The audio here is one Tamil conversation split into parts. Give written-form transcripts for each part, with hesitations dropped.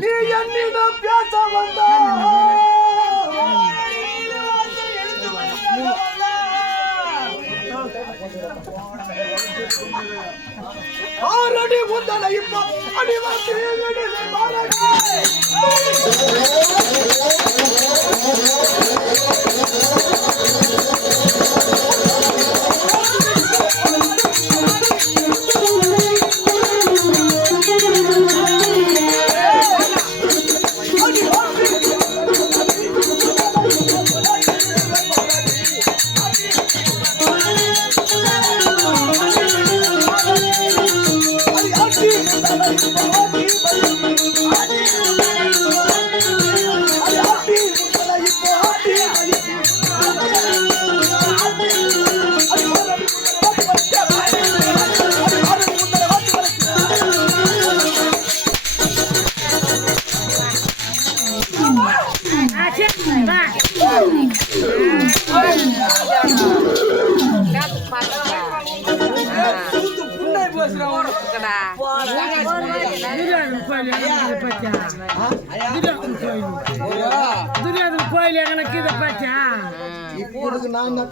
நீ என்னிடம் பேச வந்த ஆரடி முந்தலை இப்போ அடிவாசி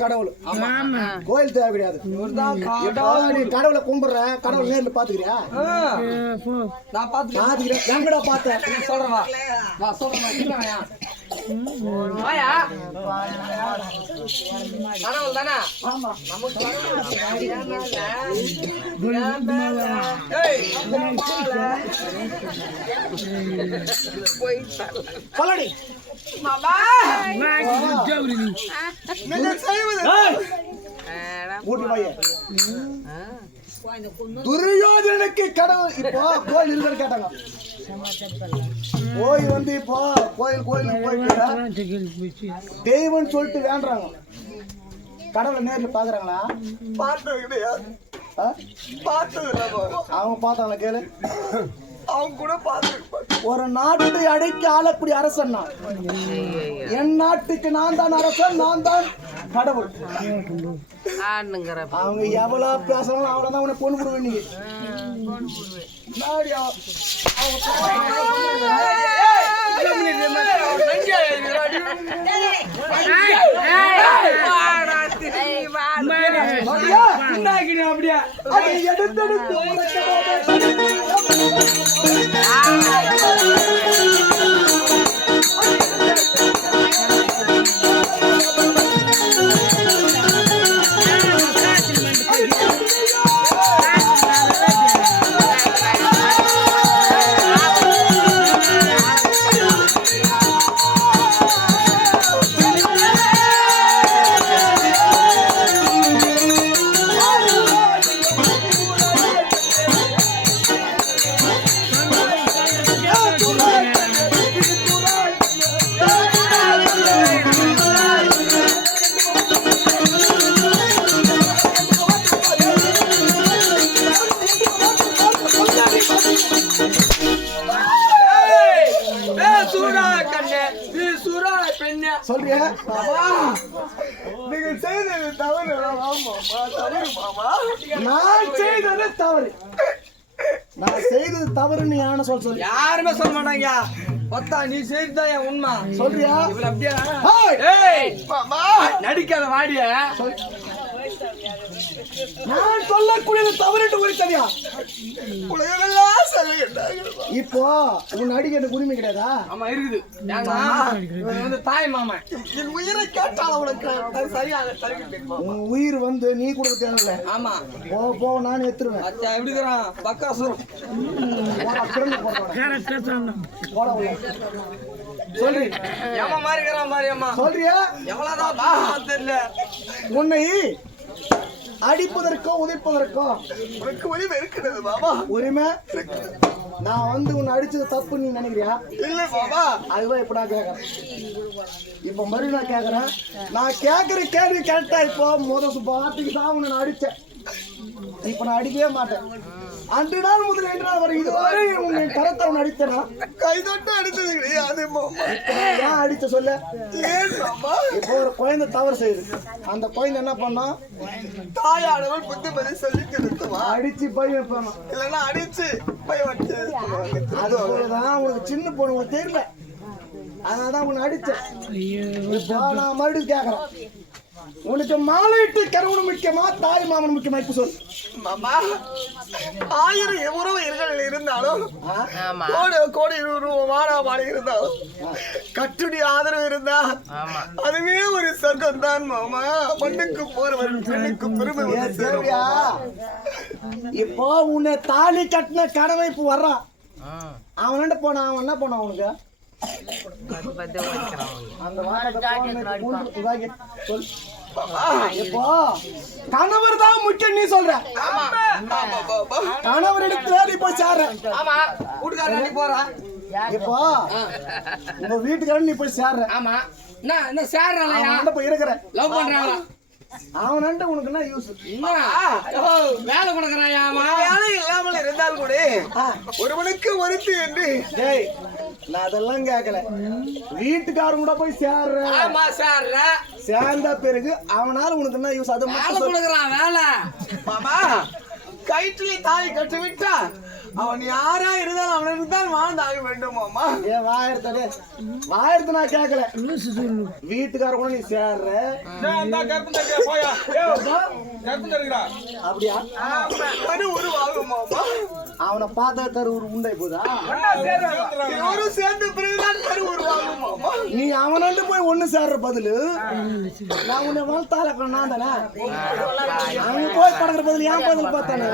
கடவுள் கோயில் தேவை கிடையாது. கடவுளை கும்பிடுற கடவுள் நேர்ல பாத்துக்கிறியா? நான் பாத்துக்கிறேன். எங்கடா பார்த்தேன் சொல்றவா கடவுள் தானே? பழனி துரியோதனுக்கு கடவுள் இப்போ கோயில் இல்லைன்னு கேட்டாங்க. கோயில் வந்து இப்போ கோயில் போய் தெய்வம் சொல்லிட்டு வேண்டாங்க. கடவுளை நேர்ல பாக்குறாங்களா? பார்த்தது கிடையாது. அவங்க பார்த்தாங்களா? கேளு. அவங்க கூட பார்த்து ஒரு நாட்டை அடைக்க ஆளக்கூடிய அரசன் நான். என் நாட்டுக்கு நான் தான் அரசன், நான் தான் கடவுள். அவங்க எவ்வளவு பேசலாம் அவ்வளவுதான் உன்னை பொண்ணு கொடுவேன். நீ அப்படியா எடுத்தெடுத்து சொல்றியா? நீங்க செய்தது தவறு. நான் செய்தது தவறு. நான் செய்தது தவறுன்னு யானை சொல்ல யாருமே சொல்ல மாட்டாங்க. பத்தா நீ செய்ததான் என் உண்மை. சொல்றியா? அப்படியா நடிக்காத வாடிய. நான் சொல்லக்கூடியது தவறுட்டு உரித்தவியா? இப்போ உன் நடிகை உரிமை கிடையாதா? ஆமா இருக்குது. தாய் மாமா என் உயிரை கேட்டால் அவனுக்கு உன் உயிர் வந்து நீ கூட தேவையில்ல. ஆமா போ நான் எடுத்துருவேன். எப்படிக்கிறான் பக்காசுரம் சொல்லி ஏமா மாறிக்கிறான் மாரியம்மா. சொல்றியா? எவ்வளவுதான் தெரியல. உன்னை அடிப்பதற்கோ உதைப்பதற்கோ உனக்கு உரிமை இருக்கிறது பாபா. உரிமை நான் வந்து உன்னை அடிச்சது தப்பு நீ நினைக்கிறியா? இல்ல பாபா. அதுதான் எப்படா கேக்குறேன். இப்ப மறுபடியும் நான் கேக்குறேன். நான் கேக்குற கேள்வி கேட்டா இப்போ வார்த்தைக்கு தான் உன்னை நான் அடிச்சேன். இப்ப நான் அடிக்கவே மாட்டேன். அன்று நாள் முதல் 2 நாள் வரை இதுவரை உன்னை கரத்தவன் அடித்தனா? கைதொட்டு அடித்தது கிடையாது மாமா. ஏன் அடிச்ச சொல்ல? ஏன் மாமா? இப்போ ஒரு குழந்தை தவறு செய்யுது, அந்த குழந்தை என்ன பண்ணா? தாயானவள் புத்திமதி சொல்லி திருத்துவா. அடிச்சு பை வைப்பாங்க, இல்லைன்னா அடிச்சு பை வச்சு. அது போலதான் உனக்கு சின்ன பொண்ணு உனக்கு தெரியல, அதனாலதான் உன்னை அடிச்சேன். இப்போ நான் மறுபடியும் கேட்கறேன், உனக்கு மாலையிட்டு கருவணம் முக்கியமா தாய் மாமன் முக்கியமா? இப்ப சொல் மாமா. 1000 உறவு இருந்தாலும் கோடி வாடா இருந்தாலும் கட்டுடி ஆதரவு இருந்தா அதுவே ஒரு சொர்க்கம் தான் மாமா. மண்ணுக்கு போறவன் பெண்ணுக்கு பெருமை. இப்போ உன்னை தாலி கட்டின கடமை இப்ப வர்றான், அவன் போனா அவன் என்ன பண்ணான் உனக்கு? அந்த இப்போ கணவர் தான் முக்கியம் நீ சொல்ற. கணவர் எடுத்து நீ போய் சேர்ற. இப்போ உங்க வீட்டுக்காரன் நீ போய் சேர்ற. ஆமா என்ன சேர்றான் போய் இருக்கிற லவ் பண்றாங்களா? அவன் உனக்கு என்ன யூஸ்? வேலை கொடுக்கறாயா? வேலை இல்லாமல் இருந்தால் கூட ஒருவனுக்கு ஒருத்தி என்று. நான் அதெல்லாம் கேட்கல, வீட்டுக்காரன் கூட போய் சேர்ந்த பிறகு அவனால உனக்கு என்ன யூஸ்? அதை வேலை கொடுக்கறான். வேலை மாமா, கயிற்றிலே தாலி கட்டி விட்டா அவன் யாரா இருந்தாலும் அவனுக்கு தான் வாழ்ந்தாக வேண்டும் மாமா. ஏன் வாயிரத்தை நான் கேட்கல, வீட்டுக்கார கூட நீ சேர்ற. அப்படியா? கரு உருவாகும் மாமா. அவனை பார்த்தா கரு உண்டை போதா? சேர்ந்த பிறகுதான் கரு உருவாகும் மாமா. நீ அவனோண்டு போய் ஒண்ணு சேர்ற பதிலு நான் உன்னை வளர்த்தால நான் தானே, அவன் போய் படுக்கிற பதில் ஏன் பதில் பார்த்தானே?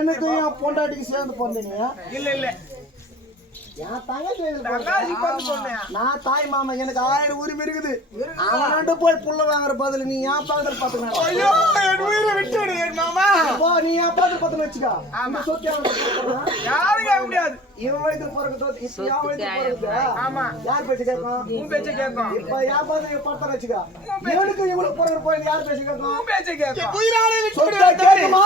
எனக்கு என் பொண்டாட்டிக்கு சேர்ந்து பிறந்தீங்க? இல்ல இல்ல, நான் தாய் மாமா, எனக்கு 1000 உரிமை இருக்குது. அவன் போய் புள்ள வாங்குற பதில் நீ ஏன் பக்கத்துல பாத்துக்க? நீ ஏன் பக்கத்துல பாத்துன்னு வச்சுக்கா, யாரும் முடியாது. இவன் வயது பிறகு யார் பேச்சு கேட்கும்? இப்ப என் பக்கத்துல பார்த்து வச்சுக்கா, இவனுக்கு இவனுக்கு பிறகு போய் யார் பேச்சு கேட்கும்? கேட்குமா?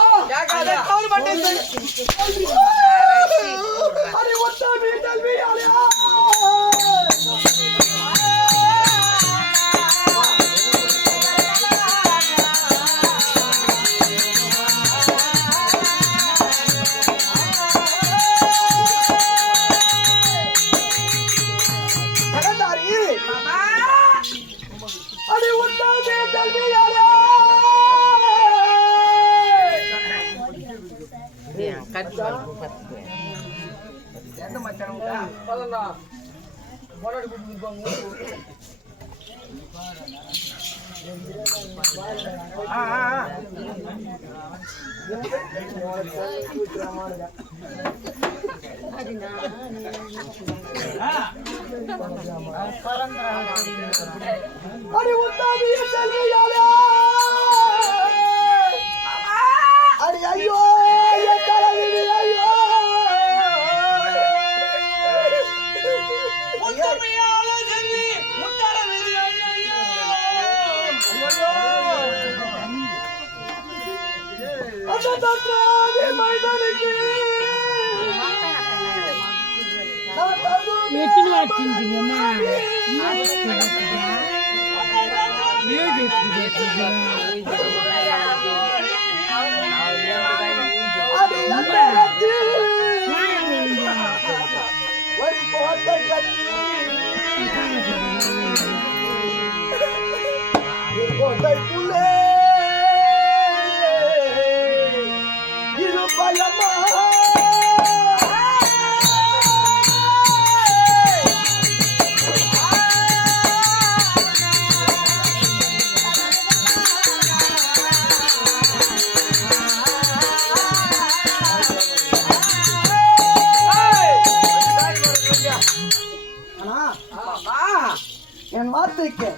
என் வார்த்தைக்கு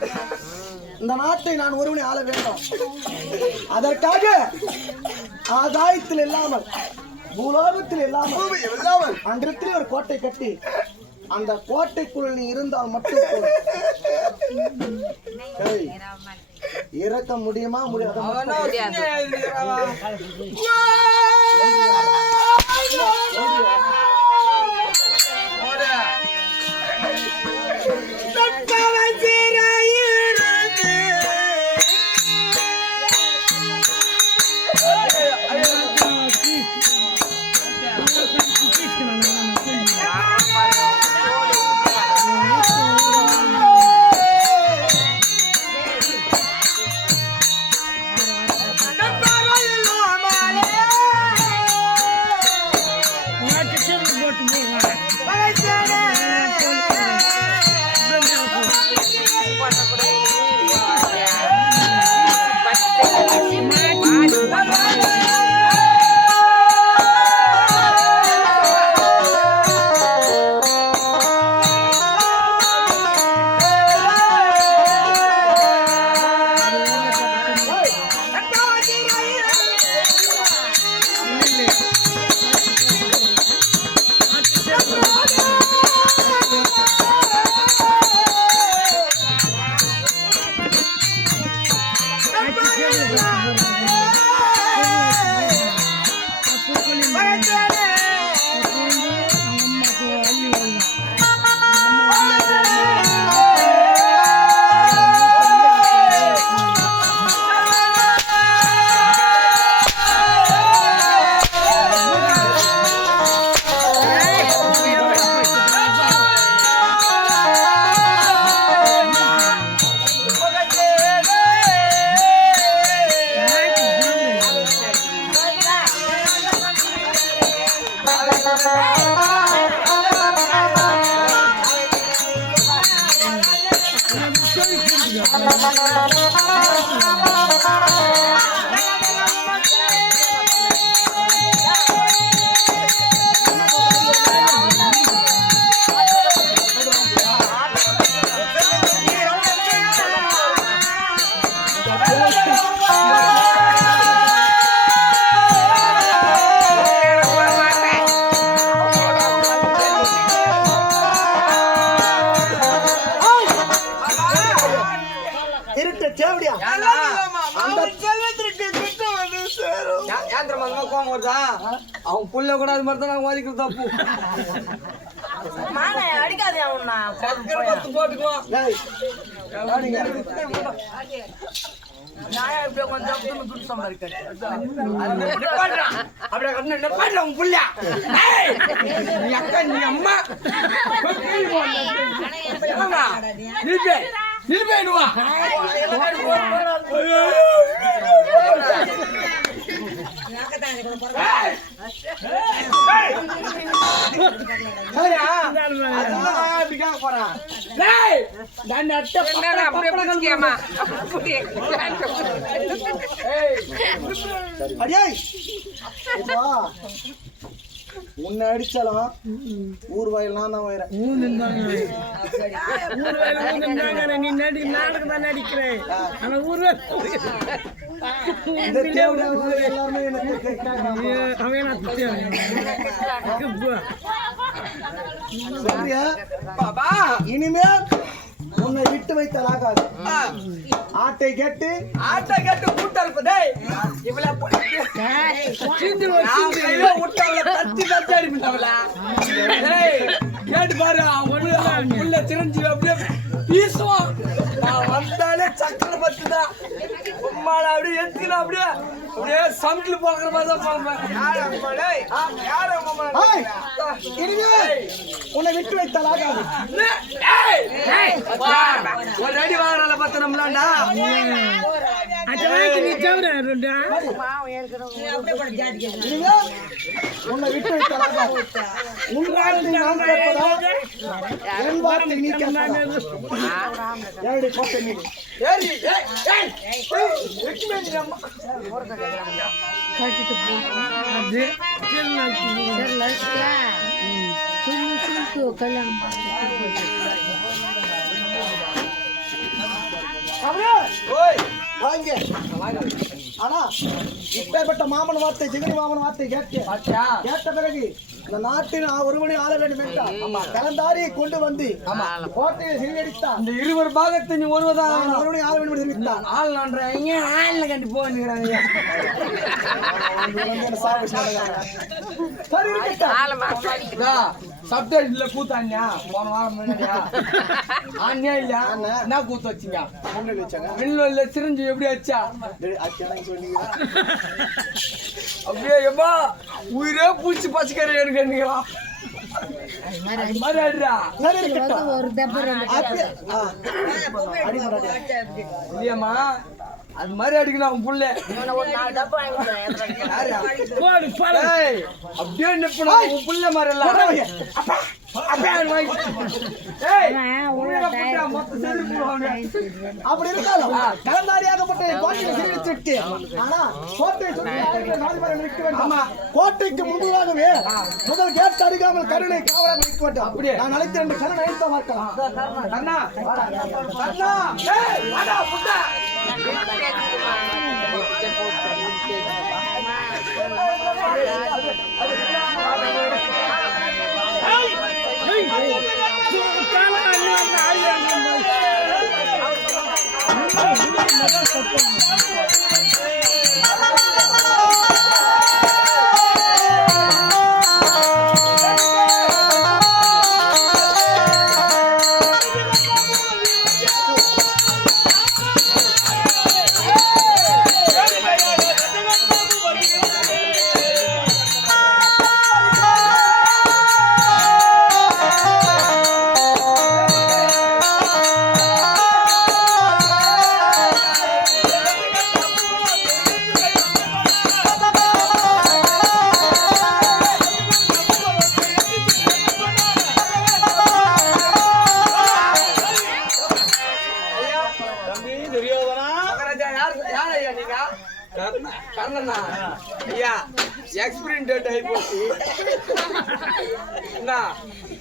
இந்த நாட்டை நான் ஒருவனை ஆள வேண்டும். அதற்காக ஆகாயத்தில் இல்லாமல் பூலோகத்தில் இல்லாமல் அன்றிடத்தில் ஒரு கோட்டை கட்டி அந்த கோட்டைக்குள் நீ இருந்தால் மட்டும் இறக்க முடியுமா முடியாத அவன் புள்ள கூட அது மாதிரி தான் நான் வாதிக்கிறது தப்பு. அடிக்காதே போட்டுக்குவான். உன்னை அடிச்சாலும் ஊர் வாயில் நான் தான் வயிறேன். நீ நடி நாடகம் தான் நடிக்கிறேன். ஆனா ஊர் எல்லாமே இனிமேல் உன்னை விட்டு வைத்தல் ஆகாது. ஆட்டை கேட்டு கூட்டாள் கேட்டு பாரு உள்ள சிரஞ்சி அப்படியே வீசுவான். வந்தாலே சக்கரை பத்துதான் அப்படியே எடுத்துக்கலாம். அப்படியே அப்படியே சமைக்கல போகிற மாதிரி தான் உன்னை விட்டு வைத்தல் ஆகாது. ஒரு அடி வாங்குறால பத்து நம்மளாண்டா உன்னை விட்டு வைத்தல் ஆகாது. உன் வார்த்தை நான் கேட்பதா என் வார்த்தை நீ கேட்பதா? கோட்டை நீ கல்யாணம் அவரே ஓய் வாங்க. ஆனா இப்பேற்பட்ட மாமன் வார்த்தை ஜெகனி மாமன் வார்த்தை கேட்ட பிறகு இந்த நாட்டின் ஒருவனை ஆள வேண்டும் என்றால் கலந்தாரியை கொண்டு வந்து கோட்டையை சிறுகடித்தான். இந்த இருவர் பாகத்தை நீ ஒருவதான் ஒருவனை ஆள வேண்டும் என்று தெரிவித்தான். ஆள் நன்றாங்க ஆள்ல கண்டு போகிறாங்க. சரி இருக்கட்டும். சப்டைட்டில் கூத்தாண்டியா போன வாரம் முன்னாடியா ஆனியா இல்லையா என்ன கூத்து வச்சிங்க மில்ல சிரிஞ்சு எப்படி வச்சா அப்படியே எப்பா உயிரே பூச்சி பச்சைக்கரை எடுக்கிறான் இல்லையம்மா அது மாதிரி அடிக்கணும் அவன் புள்ள அப்படியே நிப்பணும் உன் புள்ள மாதிரி எல்லாம் அப்படி இருந்தாலும் கலந்தாரியாகப்பட்ட கோட்டையை சிறுவித்து ஆனா கோட்டைக்கு முன்பதாகவே முதல் கேட்டு அருகாமல் கருணை காவலாக நிற்க வேண்டும். அப்படியே நான் அழைத்து 2 கருணை அழைத்த பார்க்கலாம்.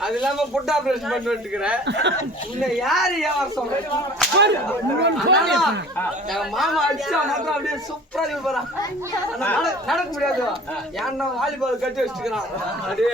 அது இல்லாம புட் ஆபரேஷன் பண்ணிட்டுக்கிறேன். யாரு மாமா அடிச்சா மாத்திரம் அப்படியே சூப்பரா இருப்பான். நடக்க முடியாது ஏன்னா வாலிபால் கட்டி வச்சுக்கிறான். அப்படியே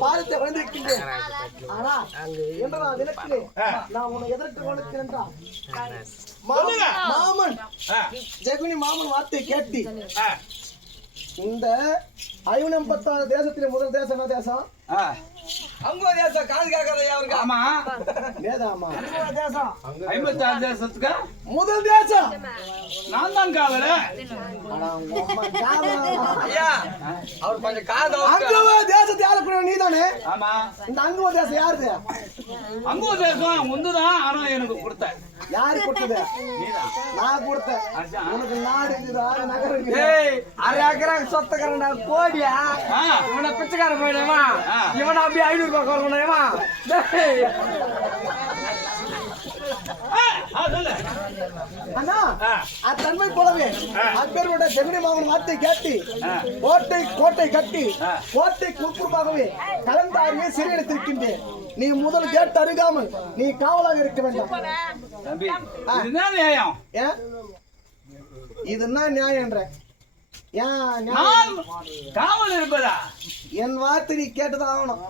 பாதத்தை வளர்ந்திருக்கின்றேன். ஆனா என்று நான் விளக்கிலே நான் உன்னை எதற்கு வளர்க்கிறேன் மாமன் ஜெகுனி மாமன் வார்த்தை கேட்டி இந்த 56 தேசத்திலே முதல் தேசம் என்ன தேசம்? அங்க தேசம் காது கேட்காதயா அவருக்கு. ஆமா வேதாமா தேசம் 56 தேசத்துக்கு முதல் தேசம் நான் தான் காவல. ஐயா அவர் கொஞ்சம் காது அங்கவ தேசத்தை ஆளக்கூடிய நீதானே? ஆமா. இந்த அங்கவ தேசம் யாருது? அங்கவ தேசம் முந்துதான். ஆனா எனக்கு கொடுத்த யாரு கொடுத்தது? நீதான். நான் கொடுத்தேன். உனக்கு நாடு இருக்குதா நகரம் இருக்குதா? ஏய் அரை ஏக்கர் சொத்தக்காரன் கோடியா இவனை பிச்சைக்கார போயிடுமா? இவனை அப்படியே 500 ரூபாய் கொடுக்கணுமா? அண்ணா அத்தன்மை போலவே அக்பரோட ஜெகனி மாமன் வார்த்தை கேட்டு கோட்டை கட்டி கோட்டை குறுக்குறுப்பாகவே கலந்தாரியை சிறையெடுத்திருக்கின்றேன். நீ முதல் கேட்டு அருகாமல் நீ காவலாக இருக்க வேண்டாம். இதுன்னா நியாயம் என்ற காவல் இருப்பதா? என் வார்த்தை நீ கேட்டுதான் ஆகணும்.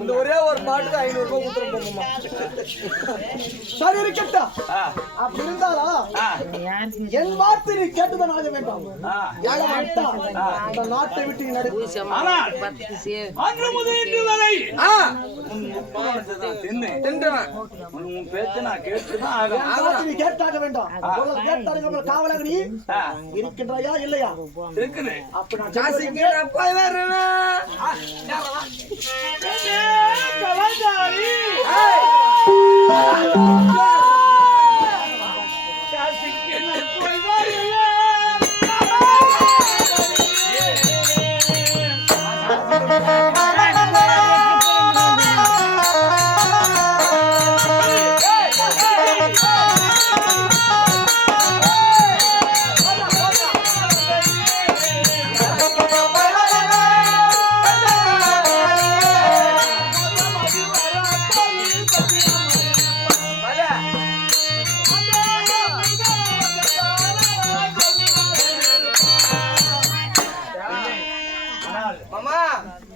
இந்த ஒரே ஒரு பாட்டுக்கு 500 ரூபாய் கொடுத்துருப்போம் மாமா. சரி இருக்கட்டும். அப்படி இருந்தாலும் என் வார்த்தை நீ கேட்டுதான் ஆக வேண்டும். அந்த நாட்டை விட்டு கேட்டாக வேண்டும். காவலாக நீ இருக்கின்றாயா இல்லையா? அப்ப நான்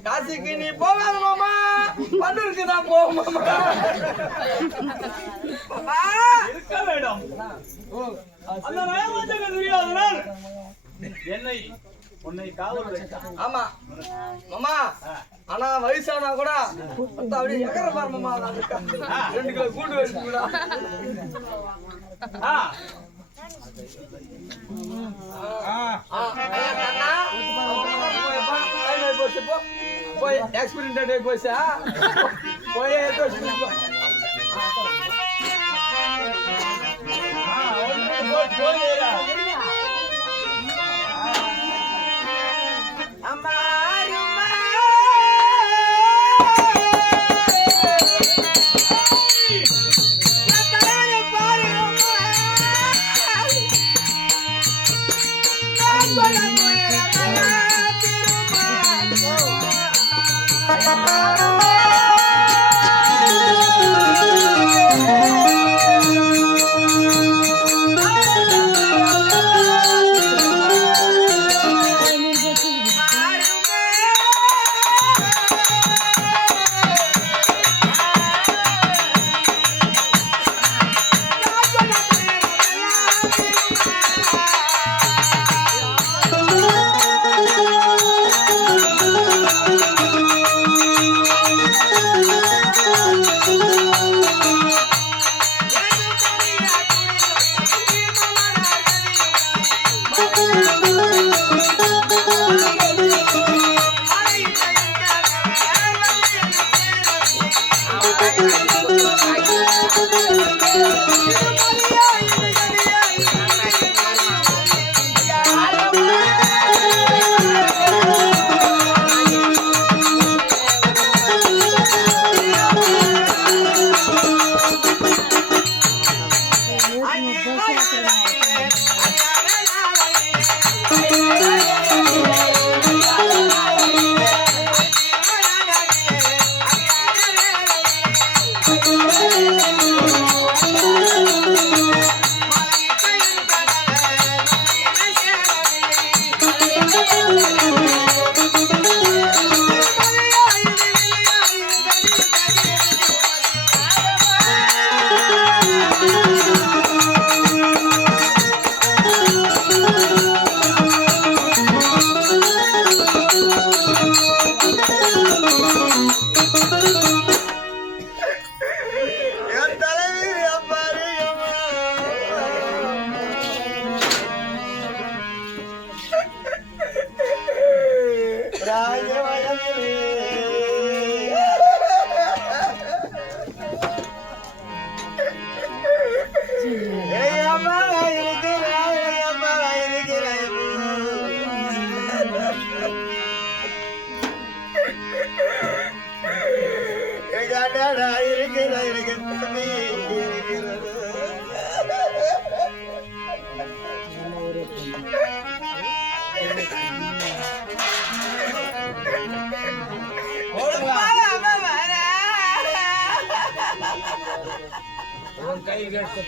காசிக்கு நீ போகாத மாமா, பன்னூருக்கு தான் போகும் மாமா. இருக்க வேண்டும். அந்த நயவஞ்சக துரியோதனன் என்னை உன்னை காவல் வைத்தான். ஆமா மாமா, ஆனா வயசானா கூட அப்படியே எகர பாரு மாமா. 2 கிலோ கூண்டு வச்சுக்கூடா. போய் எக்ஸ்பீரியன்ஸ் போச்சா போய் அம்மா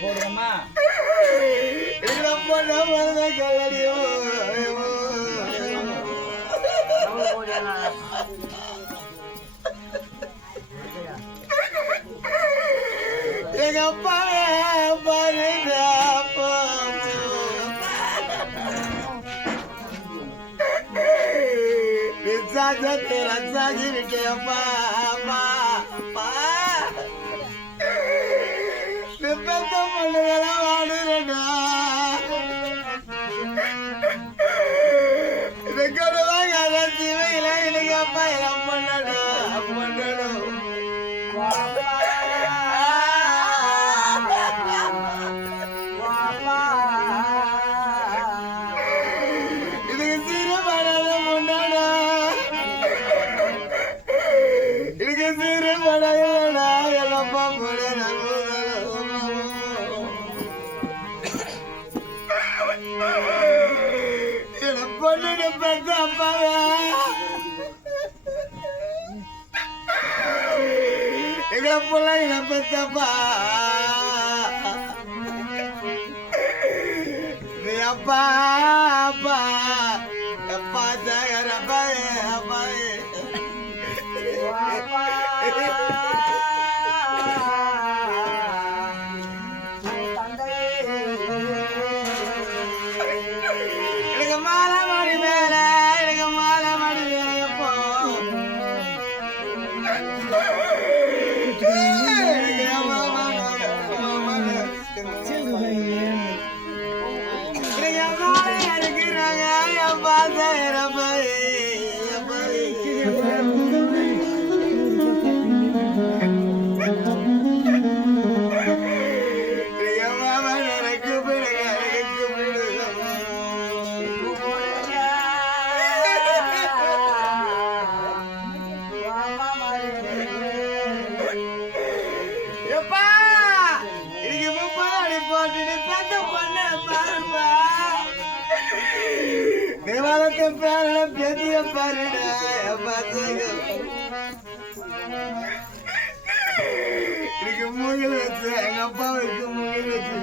போடுறோமா எனக்கு அப்பா பாருப்பா ரசாஜி விட்டப்பா பெத்த பொண்ணுகளா வாடுறா இதுக்குறவாங்க ரசிவையில எனக்கு அப்பா எல்லாம் பண்ணணும் இதுக்கு சிறு படாத முன்னாடா இதுக்கு சிறு படாதா எல்லப்பா பொண்ணு பெத்த அப்பாவா எங்களை பிள்ளைங்களை பெத்தப்பா அப்பா அப்பா அப்பா சாகர் அப்பா அப்பா எனக்கு மாலை மணி மேல எனக்கு மாலை மணி மேலப்போ தேவாலயத்தை பேர பெரிய பாருடா எனக்கு மூங்கில் வச்சு எங்க அப்பாவுக்கு மூங்கில் வச்சு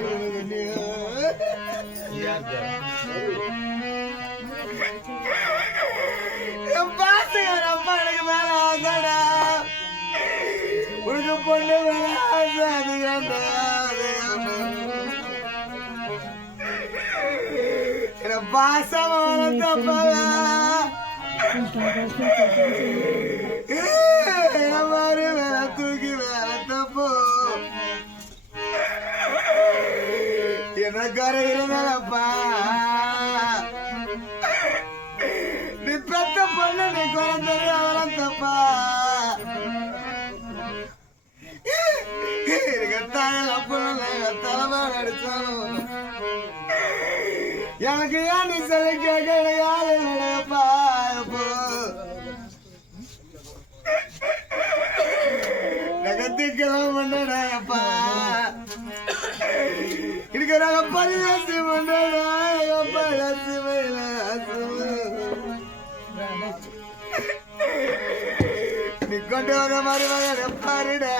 என் பாத்துக்கார அப்பா எனக்கு மேல ஆசைடா உனக்கு பொண்ணு மேல ஆசை அதிகம்டா பாசம் தூக்கி வேற தப்போ எனக்கு இருந்தாப்பா நீ பெத்த பொண்ணு நீ குழந்தை அதெல்லாம் தப்பா தாயெல்லாம் பொண்ணு தலைமையில் அடிச்சாலும் எனக்கு ஏன் நீ சொல்ல கேட்க யாரு நடப்பா நகத்துக்கெல்லாம் பண்ணடாப்பா இருக்கிறாங்க பரிசு பண்ணடாப்பா நீ கொண்டு வர மாதிரி வர பாருடா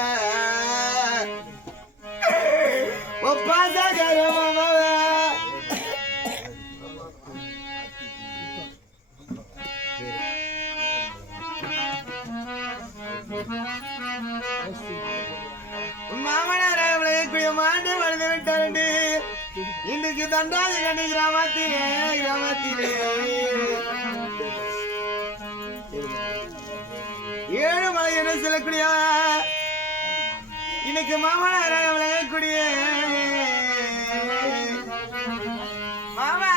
பாசாக்காரமா மாமனார் மாண்டு வளர்ந்து விட்டாரு இன்னைக்கு தண்டாதி கண்டி கிராமத்திலே ஏழு மலை என செல்லக்கூடிய இன்னைக்கு மாமனார் விளையக்கூடிய மாமா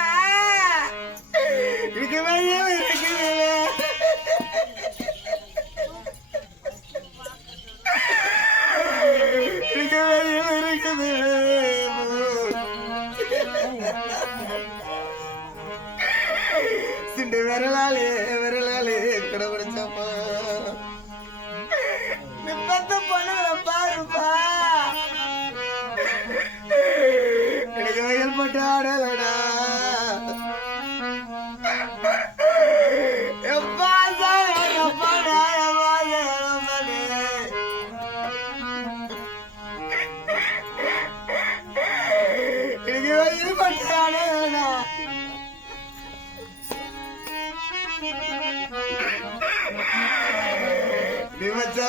இதுக்கு வெளியே இருக்குது சிண்டு விரலாலே கடவுளப்பா பத்த பண்ணுற பாருப்பா எனக்கு வயல் பட்டு ஆடலடா எப்பா எனக்கு வயல் பட்டு ஆடலடா நீ வச்சா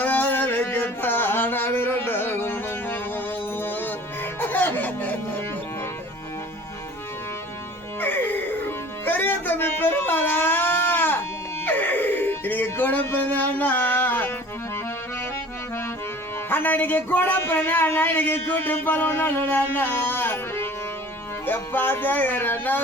பெரிய தம்பி பெருமாளா இன்னைக்கு கூட பிறந்த அண்ணா அண்ணா இன்னைக்கு கூட பிறந்த அண்ணா இன்னைக்கு கூட்டு போகணும் அண்ணா எப்பா தேகரண்ணா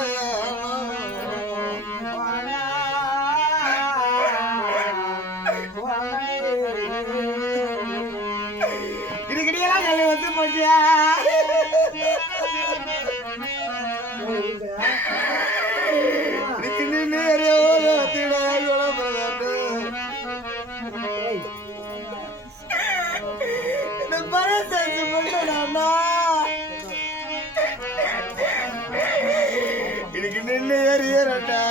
இதுக்கிட்டலாம் கல்வி வந்து போட்டியா இன்னைக்கு நின்று ஏறியறா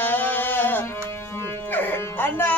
அண்ணா